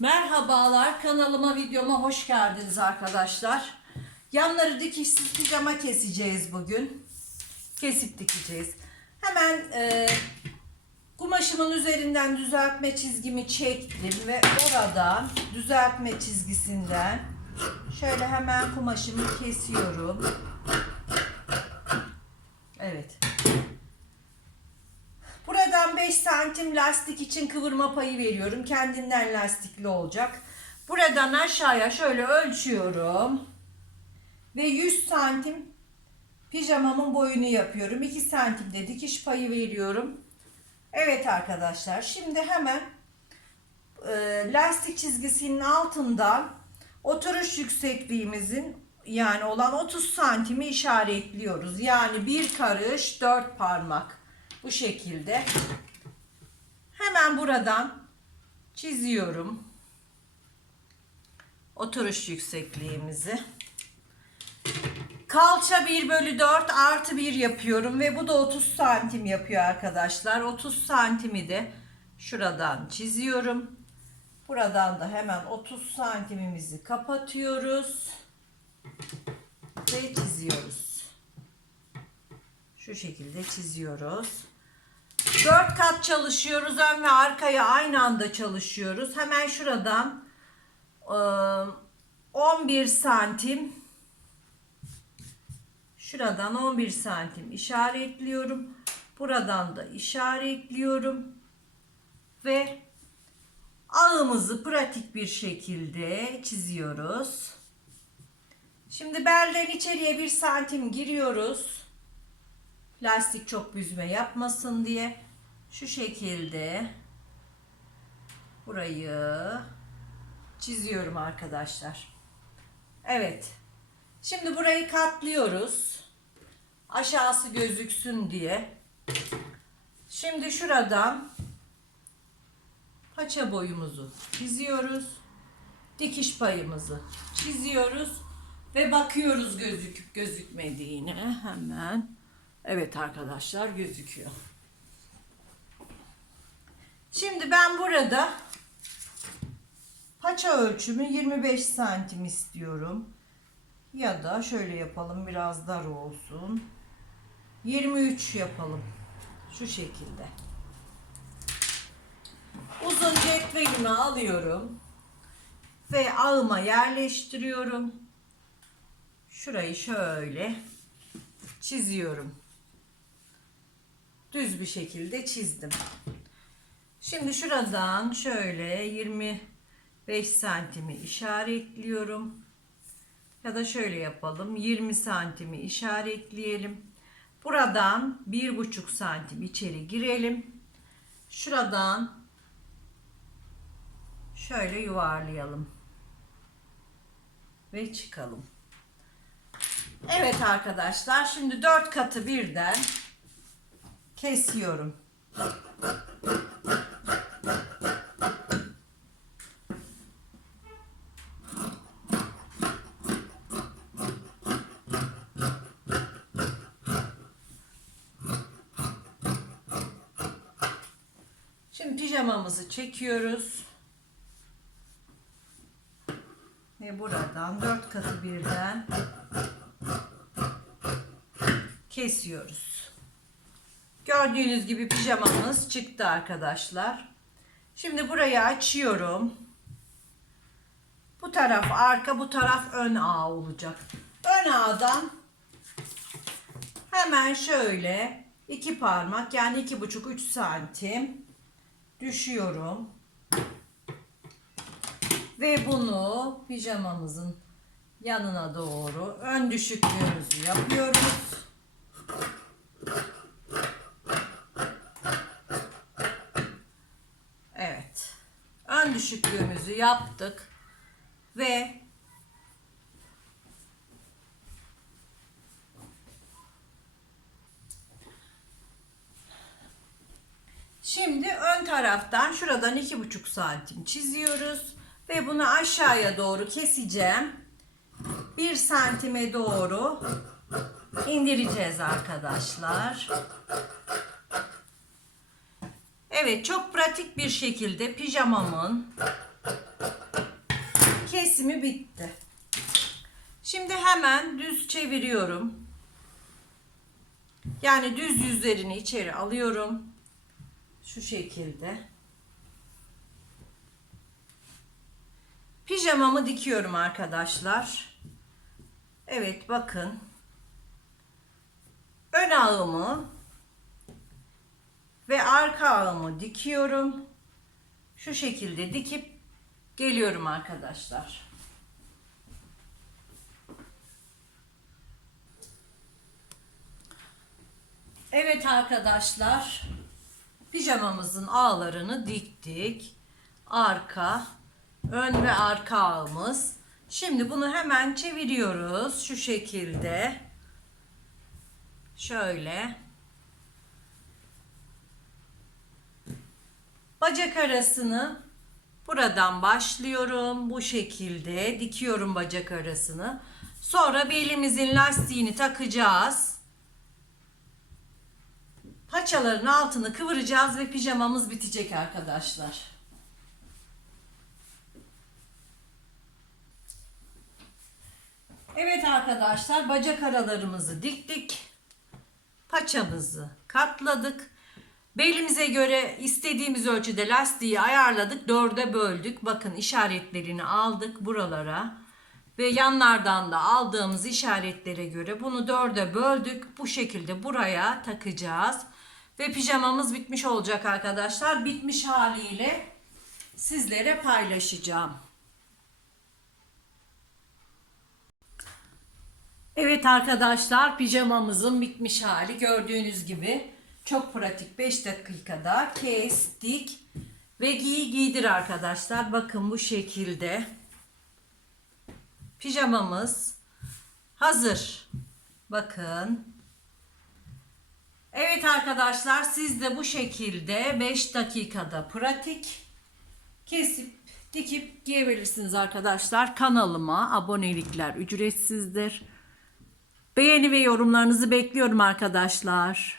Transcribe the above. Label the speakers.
Speaker 1: Merhabalar kanalıma videoma hoş geldiniz arkadaşlar. Yanları dikişsiz pijama keseceğiz bugün. Kesip dikeceğiz. Hemen e, kumaşımın üzerinden düzeltme çizgimi çektim ve oradan düzeltme çizgisinden şöyle hemen kumaşımı kesiyorum. Evet. Buradan 5 santim lastik için kıvırma payı veriyorum. Kendinden lastikli olacak. Buradan aşağıya şöyle ölçüyorum. Ve 100 santim pijamamın boyunu yapıyorum. 2 santimde dikiş payı veriyorum. Evet arkadaşlar şimdi hemen e, lastik çizgisinin altından oturuş yüksekliğimizin yani olan 30 santimi işaretliyoruz. Yani bir karış 4 parmak. Bu şekilde. Hemen buradan çiziyorum. Oturuş yüksekliğimizi. Kalça 1 bölü 4 artı 1 yapıyorum ve bu da 30 santim yapıyor arkadaşlar. 30 santimi de şuradan çiziyorum. Buradan da hemen 30 santimimizi kapatıyoruz. Ve çiziyoruz. Şu şekilde çiziyoruz. 4 kat çalışıyoruz. Ön ve arkaya aynı anda çalışıyoruz. Hemen şuradan ıı, 11 santim şuradan 11 santim işaretliyorum. Buradan da işaretliyorum. Ve ağımızı pratik bir şekilde çiziyoruz. Şimdi belden içeriye 1 santim giriyoruz. Lastik çok büzme yapmasın diye şu şekilde burayı çiziyorum arkadaşlar. Evet. Şimdi burayı katlıyoruz. Aşağısı gözüksün diye. Şimdi şuradan paça boyumuzu çiziyoruz. Dikiş payımızı çiziyoruz ve bakıyoruz gözüküp gözükmediğine hemen. Evet arkadaşlar gözüküyor. Şimdi ben burada paça ölçümü 25 santim istiyorum. Ya da şöyle yapalım biraz dar olsun. 23 yapalım. Şu şekilde. Uzun cetvelimi alıyorum. Ve ağıma yerleştiriyorum. Şurayı şöyle çiziyorum düz bir şekilde çizdim. Şimdi şuradan şöyle 25 santimi işaretliyorum. Ya da şöyle yapalım. 20 santimi işaretleyelim. Buradan 1,5 santim içeri girelim. Şuradan şöyle yuvarlayalım. Ve çıkalım. Evet arkadaşlar şimdi 4 katı birden kesiyorum. Şimdi pijamamızı çekiyoruz. Ve buradan dört katı birden kesiyoruz. Gördüğünüz gibi pijamamız çıktı arkadaşlar. Şimdi burayı açıyorum. Bu taraf arka, bu taraf ön ağ olacak. Ön ağdan hemen şöyle iki parmak yani iki buçuk üç santim düşüyorum. Ve bunu pijamamızın yanına doğru ön düşüklüğümüzü yapıyoruz. Evet. Ön düşüklüğümüzü yaptık. Ve Şimdi ön taraftan şuradan iki buçuk santim çiziyoruz ve bunu aşağıya doğru keseceğim. Bir santime doğru indireceğiz arkadaşlar. Evet çok pratik bir şekilde pijamamın kesimi bitti. Şimdi hemen düz çeviriyorum. Yani düz yüzlerini içeri alıyorum. Şu şekilde. Pijamamı dikiyorum arkadaşlar. Evet bakın. Ön ağımı ve arka ağımı dikiyorum. Şu şekilde dikip geliyorum arkadaşlar. Evet arkadaşlar. Pijamamızın ağlarını diktik. Arka, ön ve arka ağımız. Şimdi bunu hemen çeviriyoruz şu şekilde. Şöyle. Bacak arasını buradan başlıyorum. Bu şekilde dikiyorum bacak arasını. Sonra belimizin lastiğini takacağız. Paçaların altını kıvıracağız ve pijamamız bitecek arkadaşlar. Evet arkadaşlar bacak aralarımızı diktik. Paçamızı katladık. Belimize göre istediğimiz ölçüde lastiği ayarladık. Dörde böldük. Bakın işaretlerini aldık buralara. Ve yanlardan da aldığımız işaretlere göre bunu dörde böldük. Bu şekilde buraya takacağız. Ve pijamamız bitmiş olacak arkadaşlar. Bitmiş haliyle sizlere paylaşacağım. Evet arkadaşlar pijamamızın bitmiş hali gördüğünüz gibi çok pratik 5 dakikada kestik. Ve giy giydir arkadaşlar. Bakın bu şekilde. Pijamamız hazır. Bakın. Evet arkadaşlar siz de bu şekilde 5 dakikada pratik kesip dikip giyebilirsiniz arkadaşlar. Kanalıma abonelikler ücretsizdir. Beğeni ve yorumlarınızı bekliyorum arkadaşlar.